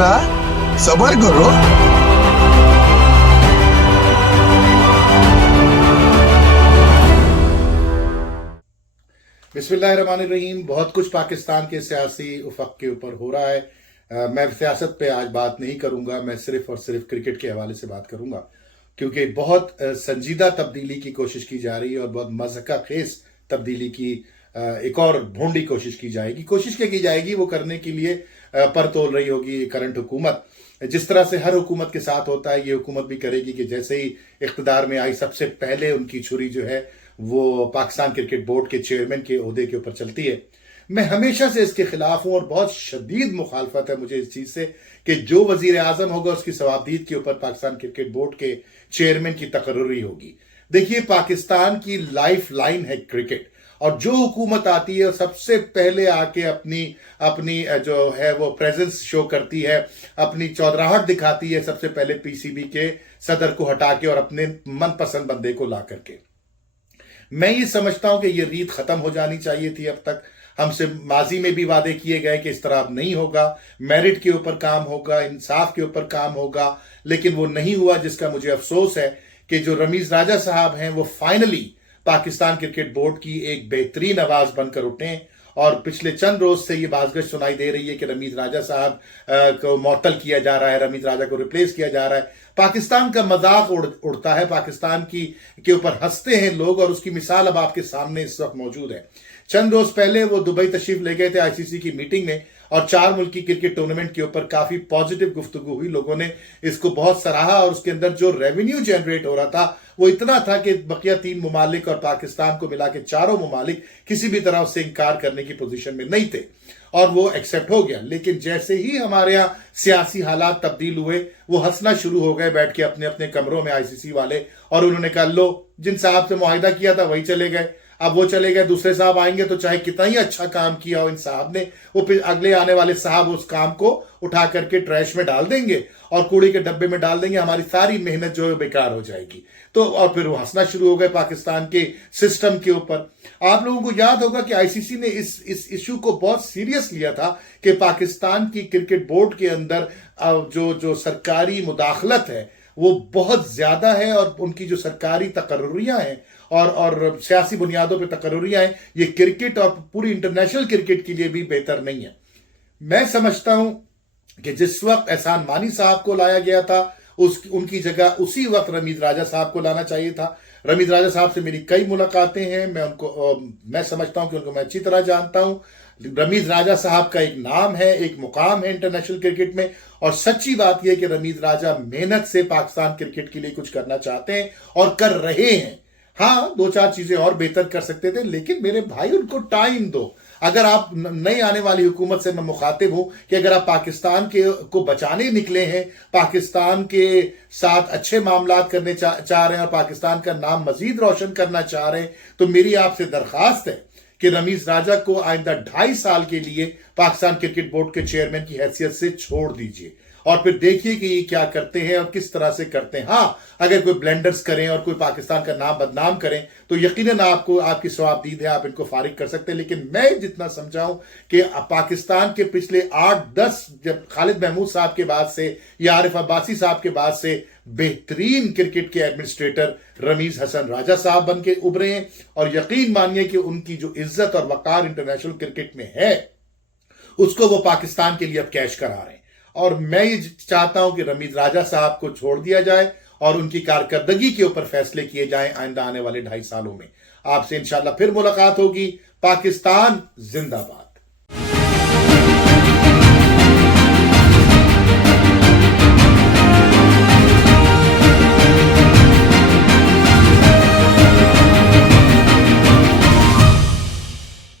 जरा सबर करो। बिस्मिल्लाहिर्रहमानिर्रहीम। बहुत कुछ पाकिस्तान के सियासी उफक के ऊपर हो रहा है। मैं सियासत पे आज बात नहीं करूंगा, मैं सिर्फ और सिर्फ क्रिकेट के हवाले से बात करूंगा, क्योंकि बहुत संजीदा तब्दीली की कोशिश की जा रही है और बहुत मज़हका खेज तब्दीली की एक और भोंडी कोशिश की जाएगी। कोशिश क्या की जाएगी, वो करने के लिए पर तोल रही होगी करंट हुकूमत। जिस तरह से हर हुकूमत के साथ होता है, ये हुकूमत भी करेगी कि जैसे ही इख्तिदार में आई, सबसे पहले उनकी छुरी जो है वो पाकिस्तान क्रिकेट बोर्ड के चेयरमैन के ओहदे के ऊपर चलती है। मैं हमेशा से इसके खिलाफ हूं और बहुत शदीद मुखालफत है मुझे इस चीज से कि जो वजीर आजम होगा उसकी सवाबदीद के ऊपर पाकिस्तान क्रिकेट बोर्ड के चेयरमैन की तकर्रुरी होगी। देखिए, पाकिस्तान की लाइफ लाइन है क्रिकेट, और जो हुकूमत आती है सबसे पहले आके अपनी अपनी जो है वो प्रेजेंस शो करती है, अपनी चौधराहट दिखाती है सबसे पहले पीसीबी के सदर को हटा के और अपने मनपसंद बंदे को ला करके। मैं ये समझता हूं कि ये रीत खत्म हो जानी चाहिए थी। अब तक हमसे माजी में भी वादे किए गए कि इस तरह अब नहीं होगा, मेरिट के ऊपर काम होगा, इंसाफ के ऊपर काम होगा, लेकिन वो नहीं हुआ, जिसका मुझे अफसोस है कि जो रमीज राजा साहब हैं वो फाइनली पाकिस्तान क्रिकेट बोर्ड की एक बेहतरीन आवाज बनकर उठे। और पिछले चंद रोज से ये बाजगश सुनाई दे रही है कि रमीज राजा साहब को मअतल किया जा रहा है, रमीज राजा को रिप्लेस किया जा रहा है। पाकिस्तान का मजाक उड़ता है, पाकिस्तान की के ऊपर हंसते हैं लोग, और उसकी मिसाल अब आपके सामने इस वक्त मौजूद है। चंद रोज पहले वो दुबई तशरीफ ले गए थे आईसीसी की मीटिंग में, और 4 मुल्की क्रिकेट टूर्नामेंट के ऊपर काफी पॉजिटिव गुफ्तगू हुई, लोगों ने इसको बहुत सराहा, और उसके अंदर जो रेवेन्यू जनरेट हो रहा था वो इतना था कि बकिया 3 ममालिक और पाकिस्तान को मिला के 4 ममालिक किसी भी तरह उससे इंकार करने की पोजीशन में नहीं थे, और वो एक्सेप्ट हो गया। लेकिन जैसे ही हमारे यहां सियासी हालात तब्दील हुए, वो हंसना शुरू हो गए बैठ के अपने अपने कमरों में आईसीसी वाले, और उन्होंने कहा लो, जिन साहब से मुआहिदा किया था वही चले गए, अब वो चले गए, दूसरे साहब आएंगे तो चाहे कितना ही अच्छा काम किया हो इन साहब ने, वो फिर अगले आने वाले साहब उस काम को उठा करके ट्रैश में डाल देंगे और कूड़े के डब्बे में डाल देंगे, हमारी सारी मेहनत जो है बेकार हो जाएगी। तो और फिर वो हंसना शुरू हो गए पाकिस्तान के सिस्टम के ऊपर। आप लोगों को याद होगा कि आईसीसी ने इस इशू को बहुत सीरियस लिया था कि पाकिस्तान की क्रिकेट बोर्ड के अंदर जो सरकारी मुदाखलत है वो बहुत ज्यादा है, और उनकी जो सरकारी तकर्रुरियां हैं और सियासी बुनियादों पर तकर्रुरियां हैं, ये क्रिकेट और पूरी इंटरनेशनल क्रिकेट के लिए भी बेहतर नहीं है। मैं समझता हूं कि जिस वक्त एहसान मानी साहब को लाया गया था, उनकी जगह उसी वक्त रमीज राजा साहब को लाना चाहिए था। रमीज राजा साहब से मेरी कई मुलाकातें हैं, मैं समझता हूं कि उनको मैं अच्छी तरह जानता हूं। रमीज राजा साहब का एक नाम है, एक मुकाम है इंटरनेशनल क्रिकेट में, और सच्ची बात यह कि रमीज राजा मेहनत से पाकिस्तान क्रिकेट के लिए कुछ करना चाहते हैं और कर रहे हैं। हाँ, 2-4 चीजें और बेहतर कर सकते थे, लेकिन मेरे भाई उनको टाइम दो। अगर आप नई आने वाली हुकूमत से मैं मुखातिब हूं कि अगर आप पाकिस्तान को बचाने निकले हैं, पाकिस्तान के साथ अच्छे मामला करने चाह रहे हैं और पाकिस्तान का नाम मजीद रोशन करना चाह रहे हैं, तो मेरी आपसे दरखास्त है कि रमीज राजा को आइंदा 2.5 साल के लिए पाकिस्तान क्रिकेट बोर्ड के चेयरमैन की हैसियत से छोड़ दीजिए, और फिर देखिए कि ये क्या करते हैं और किस तरह से करते हैं। हाँ, अगर कोई ब्लेंडर्स करें और कोई पाकिस्तान का नाम बदनाम करें तो यकीनन आपको आपकी सवाबदीद है, आप इनको फारिग कर सकते हैं। लेकिन मैं जितना समझाऊं कि पाकिस्तान के पिछले 8-10, जब खालिद महमूद साहब के बाद से या आरिफ अब्बासी साहब के बाद से बेहतरीन क्रिकेट के एडमिनिस्ट्रेटर रमीज हसन राजा साहब बन के उभरे हैं, और यकीन मानिए कि उनकी जो इज्जत और वकार इंटरनेशनल क्रिकेट में है उसको वो पाकिस्तान के लिए अब कैश करा रहे हैं। और मैं ये चाहता हूं कि रमीज राजा साहब को छोड़ दिया जाए और उनकी कारकर्दगी के ऊपर फैसले किए जाएं आइंदा आने वाले 2.5 सालों में। आपसे इंशाल्लाह फिर मुलाकात होगी। पाकिस्तान जिंदाबाद।